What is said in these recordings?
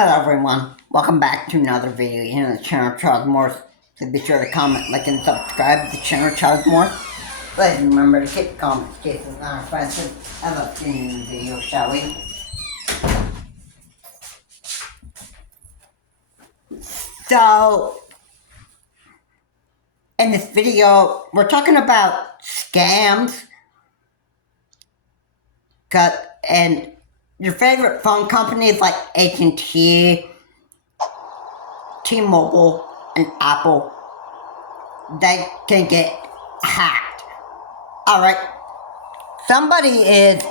Hello everyone, welcome back to another video here on the channel Charles Morse. So be sure to comment, like, and subscribe to the channel Charles Morse. Please remember to keep the comments, cases, not offensive. Let's get into the video, shall we? So, in this video, we're talking about scams. And your favorite phone companies like AT&T, T-Mobile, and Apple, they can get hacked. Alright, somebody is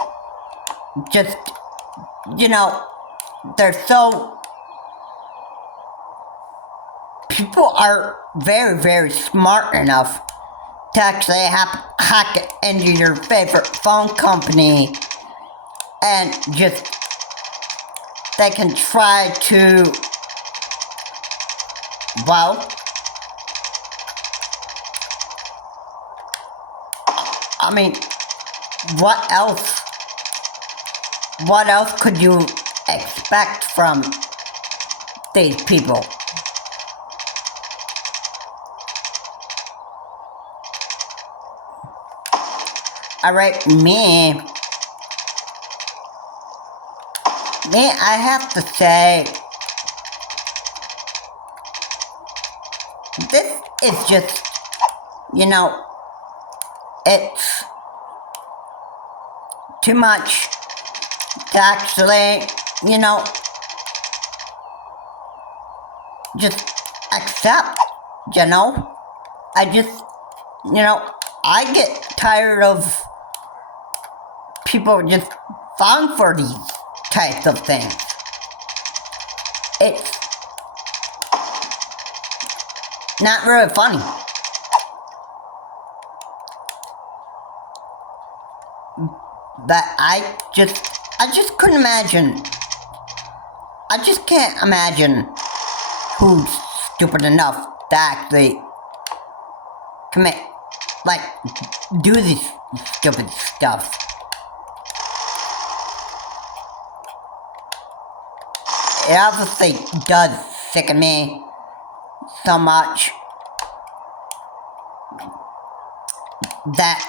just, they're so, people are very, very smart enough to actually hack it into your favorite phone company and just, they can try to, well, I mean, what else could you expect from these people? Alright, me, I have to say, this is just, it's too much to actually, just accept, I just, I get tired of people just falling for these types of things. It's not really funny. But I just couldn't imagine. I just can't imagine who's stupid enough to actually do this stupid stuff. It obviously does sicken me so much that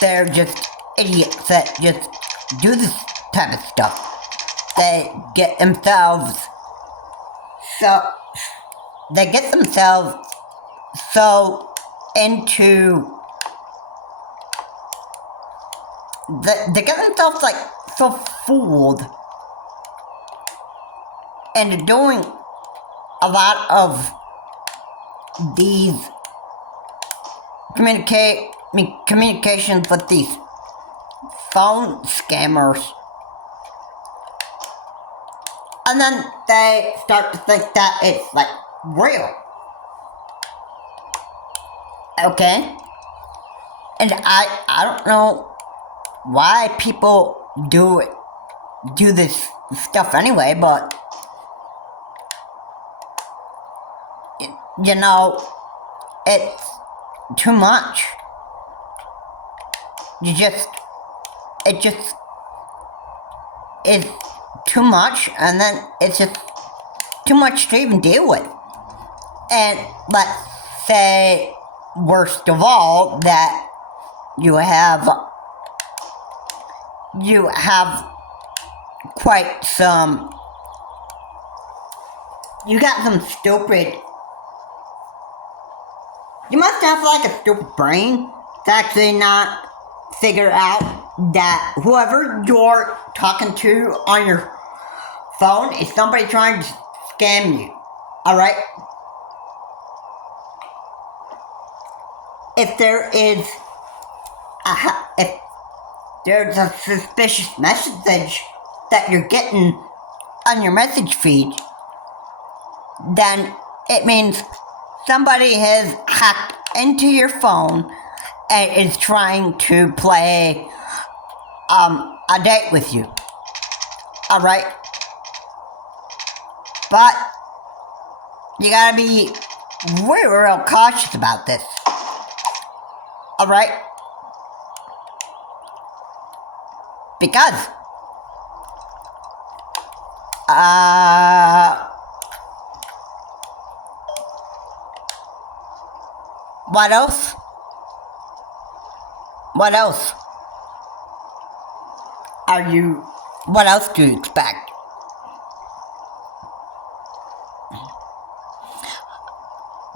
they're just idiots that just do this type of stuff. They get themselves so into, they get themselves so fooled into doing a lot of these communications with these phone scammers, and then they start to think that it's real. Okay? And I don't know why people do this stuff anyway, but it's too much. It just is too much, and then it's just too much to even deal with. And let's say, worst of all, that you have quite some, you got some stupid, you must have a stupid brain to actually not figure out that whoever you're talking to on your phone is somebody trying to scam you. Alright? If there's a suspicious message that you're getting on your message feed, then it means somebody has hacked into your phone and is trying to play a date with you. Alright? But you gotta be real cautious about this. Alright? Because What else? What else? What else do you expect?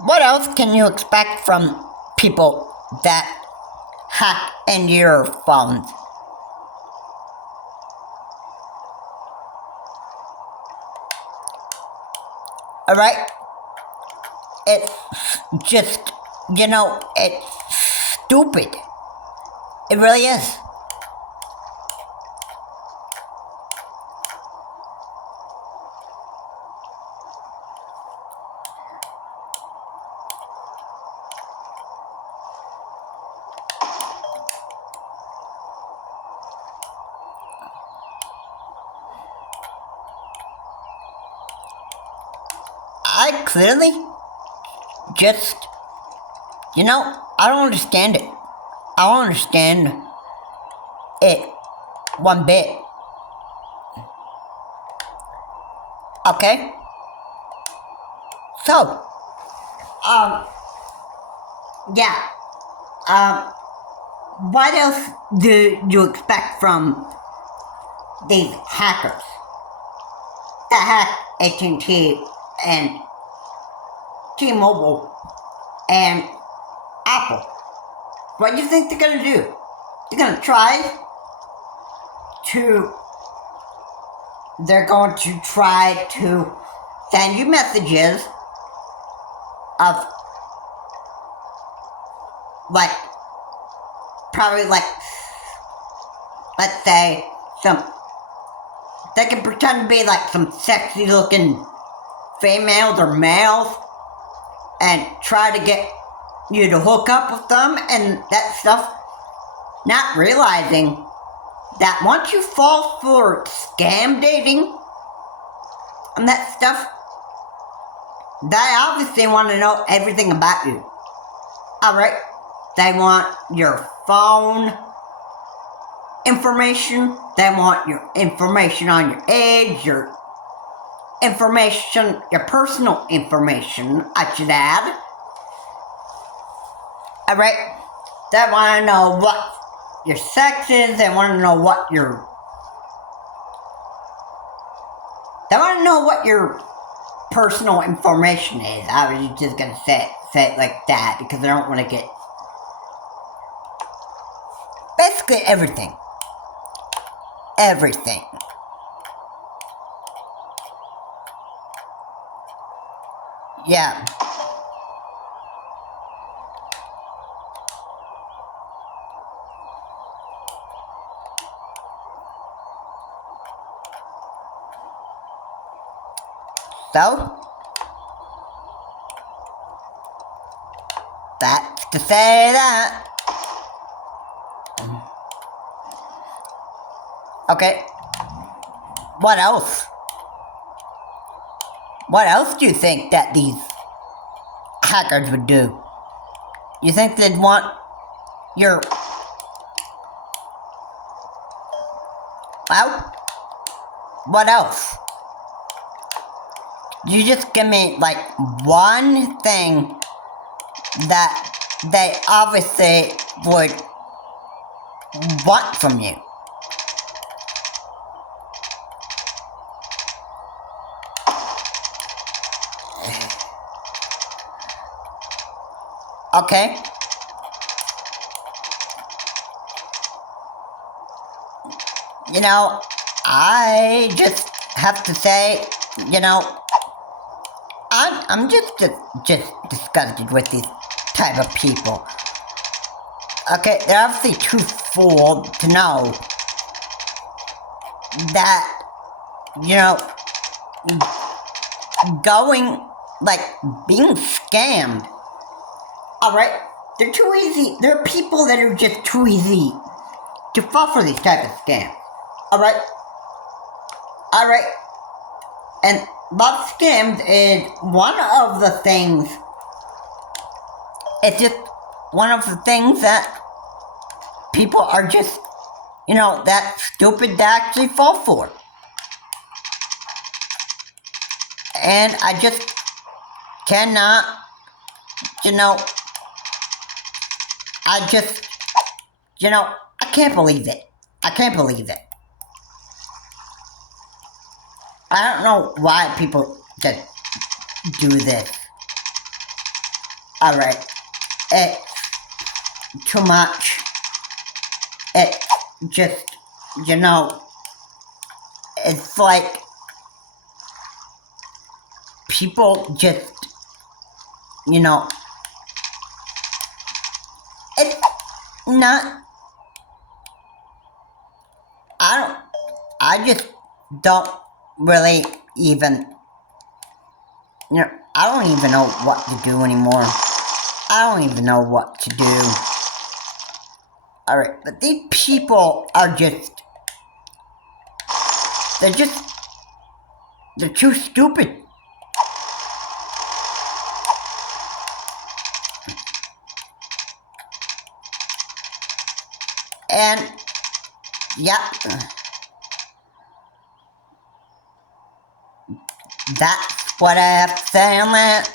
What else can you expect from people that hack into your phones? Alright? It's just, it's stupid. It really is. I clearly just, I don't understand it. I don't understand it one bit. Okay? So, yeah. What else do you expect from these hackers that hack AT&T and T-Mobile and Apple? What do you think they're gonna do? They're going to try to send you messages of probably let's say they can pretend to be some sexy looking females or males and try to get you to hook up with them and that stuff, not realizing that once you fall for scam dating and that stuff, they obviously want to know everything about you. Alright? They want your phone information, they want your information on your age, your personal information, I should add. Alright? They want to know what your sex is, they want to know what your personal information is. I was just gonna say it like that because I don't want to get basically everything. Yeah. So, that's to say that. Okay. What else? What else do you think that these hackers would do? You think they'd want your... Well, what else? You just give me, one thing that they obviously would want from you. Okay? I just have to say, I'm just disgusted with these type of people. Okay, they're obviously too fooled to know that, being scammed. Alright? They're too easy. There are people that are just too easy to fall for these type of scams. Alright? And love scams is one of the things. It's just one of the things that people are just, that stupid to actually fall for. And I just cannot, I just, I can't believe it. I can't believe it. I don't know why people just do this. Alright. It's too much. It's just, it's like people just, it's not, I just don't really even, I don't even know what to do anymore. I don't even know what to do. Alright, but these people are just, they're too stupid. And, yeah, that's what I have to say on that.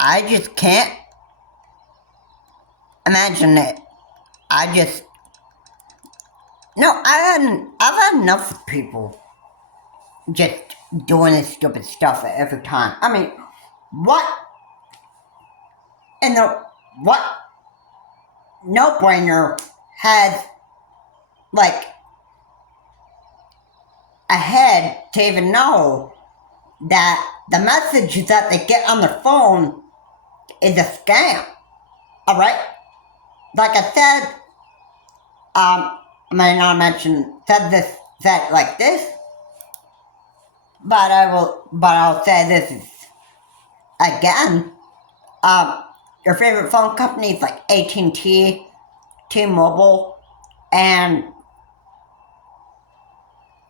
I just can't imagine it. I've had enough of people just doing this stupid stuff every time. I mean, what no-brainer has, like, a head to even know that the message that they get on their phone is a scam. Alright? Like I said, I may not mention, said like this, but I'll say this again. Your favorite phone companies like AT&T, T-Mobile, and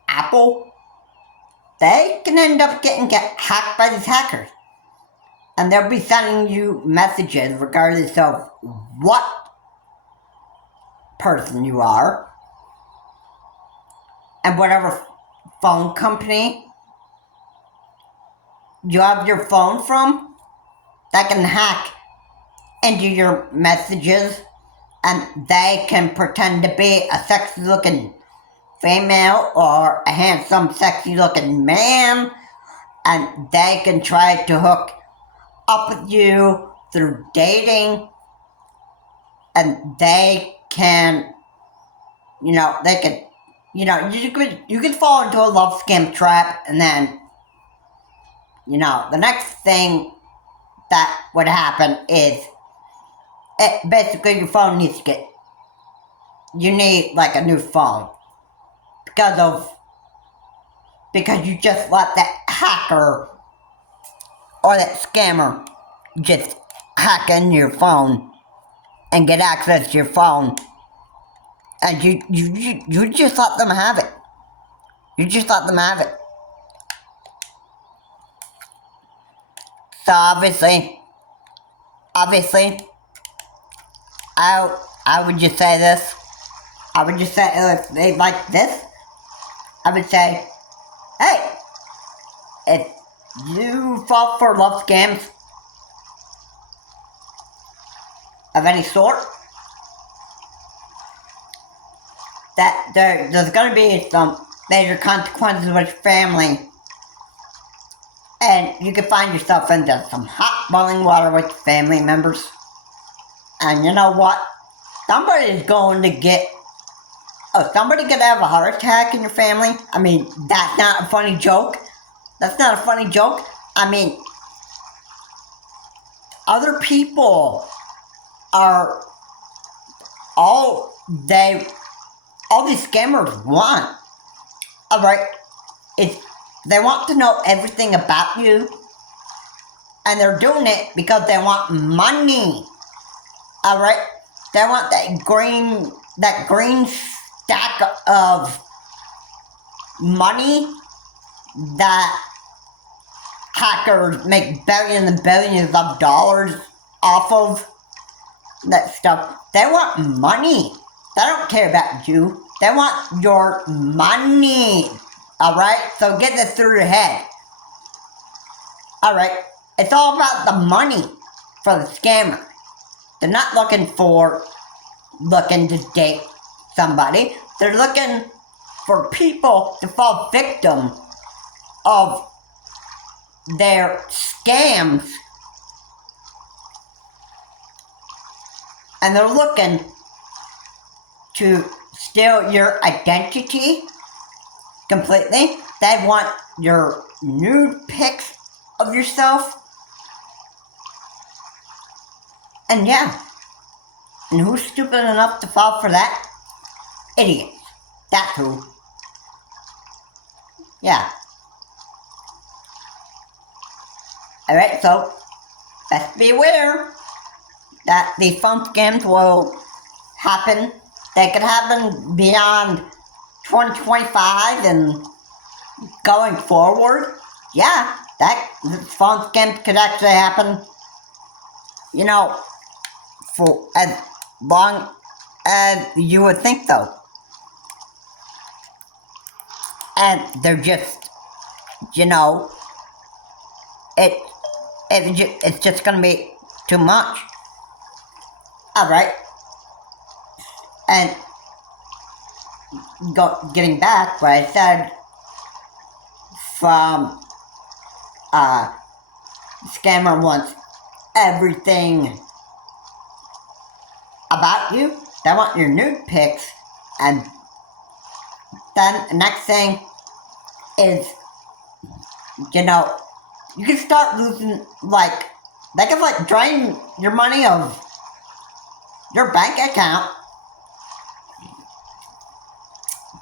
Apple, they can end up getting hacked by these hackers. And they'll be sending you messages regardless of what person you are and whatever phone company you have your phone from, that can hack into your messages, and they can pretend to be a sexy looking female or a handsome sexy looking man, and they can try to hook up with you through dating, and they can, you could fall into a love scam trap, and then, the next thing that would happen is, basically your phone needs to you need like a new phone, because you just let that hacker or that scammer just hack into your phone and get access to your phone, and you just let them have it. You just let them have it. So obviously, I would just say this. I would just say, if they like this, I would say, hey, if you fall for love scams of any sort, that there's going to be some major consequences with your family, and you can find yourself into some hot boiling water with your family members. And you know what? Somebody's going to somebody could have a heart attack in your family. I mean, that's not a funny joke. That's not a funny joke. I mean, other people are all these scammers want. Alright, they want to know everything about you, and they're doing it because they want money. Alright, they want that green stack of money that hackers make billions and billions of dollars off of. That stuff. They want money. They don't care about you. They want your money. Alright? So get this through your head. Alright? It's all about the money for the scammer. They're not looking to date somebody. They're looking for people to fall victim of their scams. And they're looking to steal your identity completely. They want your nude pics of yourself. And yeah. And who's stupid enough to fall for that? Idiots. That's who. Yeah. Alright, so best beware that the phone scams will happen. They could happen beyond 2025 and going forward. Yeah, that phone scams could actually happen, you know, for as long as you would think though. And they're just, you know, it's just gonna be too much. Alright. And getting back what I said from scammer wants everything about you. They want your nude pics, and then the next thing is, you know, you can start losing, like, they can like drain your money of your bank account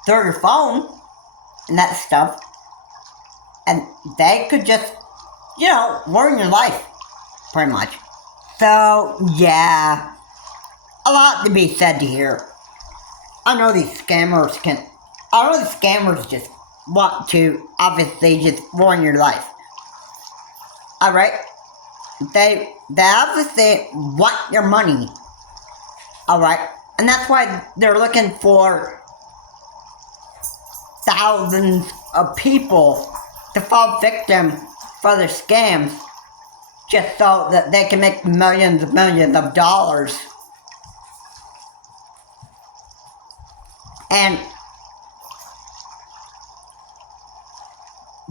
through your phone and that stuff, and they could just, you know, ruin your life, pretty much. So yeah, a lot to be said here. I know these scammers just want to obviously just ruin your life. Alright? They obviously want your money. Alright? And that's why they're looking for thousands of people to fall victim for their scams, just so that they can make millions of dollars. And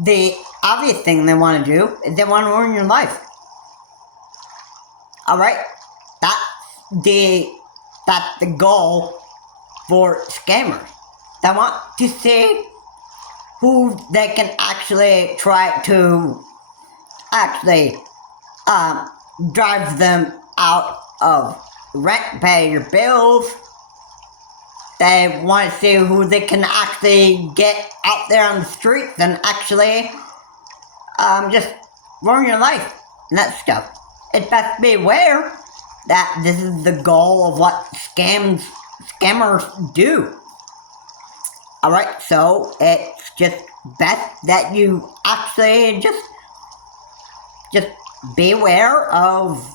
the obvious thing they want to do is they want to ruin your life. Alright? That's the goal for scammers. They want to see who they can actually try to drive them out of rent, pay your bills. They want to see who they can actually get out there on the streets and actually just ruin your life and that stuff. It's best to be aware that this is the goal of what scammers do. Alright, so it's just best that you actually just be aware of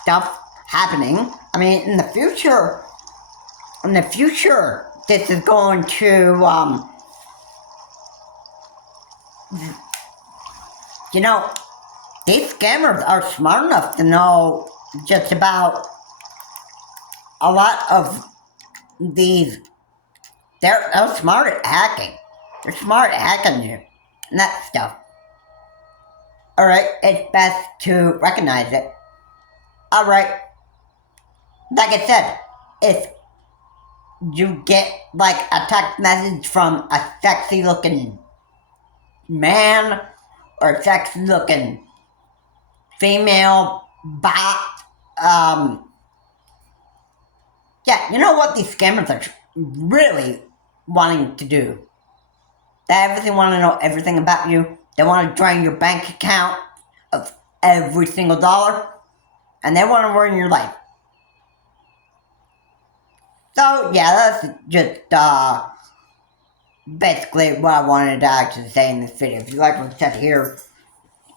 stuff happening. I mean, in the future, this is going to, you know, these scammers are smart enough to know just about a lot of these. They're smart at hacking. They're smart at hacking you and that stuff. Alright, it's best to recognize it. Alright, like I said, if you get like a text message from a sexy looking man or a sexy looking female bot, yeah, you know what these scammers are really wanting to do? They want to know everything about you. They want to drain your bank account of every single dollar, and they want to ruin your life. So yeah, that's just basically what I wanted to actually say in this video. If you like what I said here,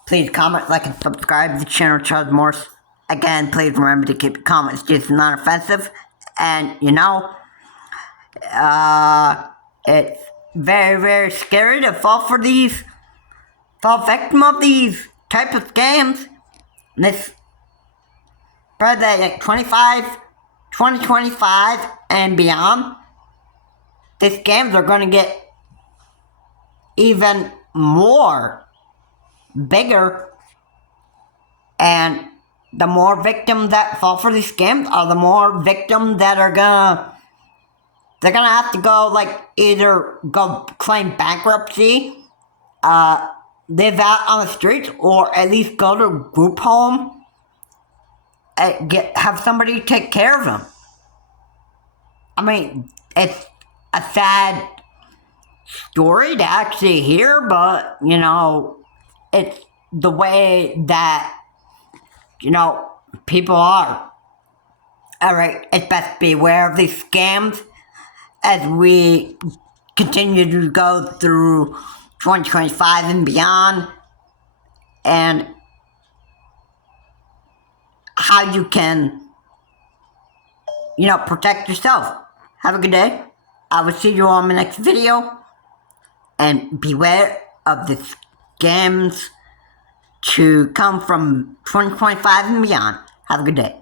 please comment, like, and subscribe to the channel, Charles Morse. Again, please remember to keep your comments just non-offensive. And, you know, it's very, very scary to fall victim of these type of scams. This, probably like 2025 and beyond, the scams are going to get even more bigger, and the more victims that fall for these scams are the more victims that are they're gonna have to go, like, either go claim bankruptcy, live out on the streets, or at least go to a group home and have somebody take care of them. I mean, it's a sad story to actually hear, but, you know, it's the way that, you know, people are. Alright, it's best beware of these scams as we continue to go through 2025 and beyond, and how you can, you know, protect yourself. Have a good day. I will see you on my next video, and beware of the scams to come from 2025 and beyond. Have a good day.